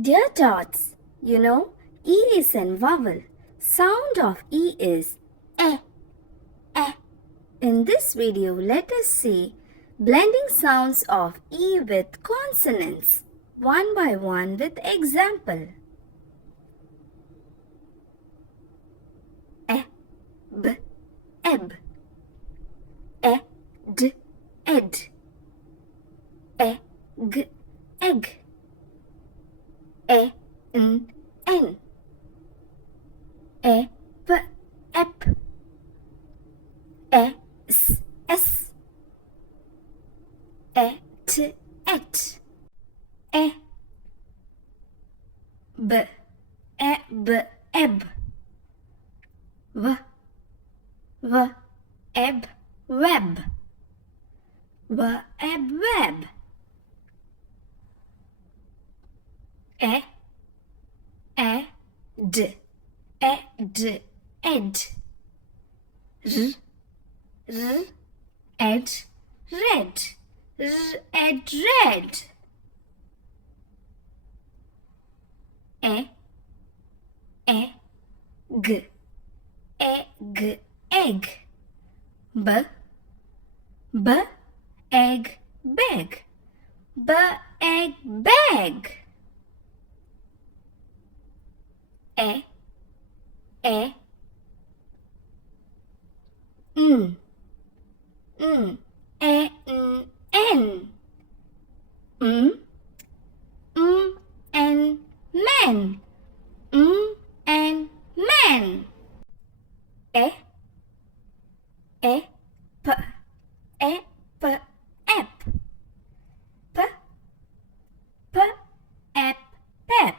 Dear tots, you know, E is an vowel. Sound of E is eh, eh. In this video, let us see blending sounds of E with consonants, one by one with example. E, b, eb. E, d, ed. E, g, egg. E, n, n. E, p, ep. E, s, s. E, t, et. E, b, eb. V, eb, web. Web. E, d, ed. R, ed, red. Red. E, g, egg. B, egg, bag. Egg, bag. E, n, n, man. And man. E, p, ep. P, ep, pep. P, ep, pep.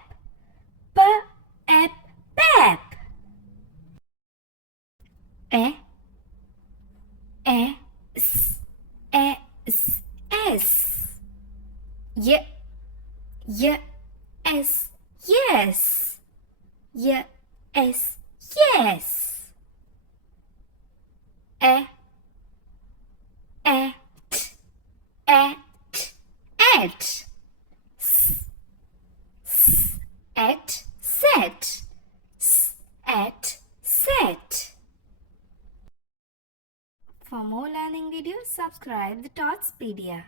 E, s, s. Y, s, yes. Y, s, yes. E, et. Set. Set. For more learning videos, subscribe the Totspedia.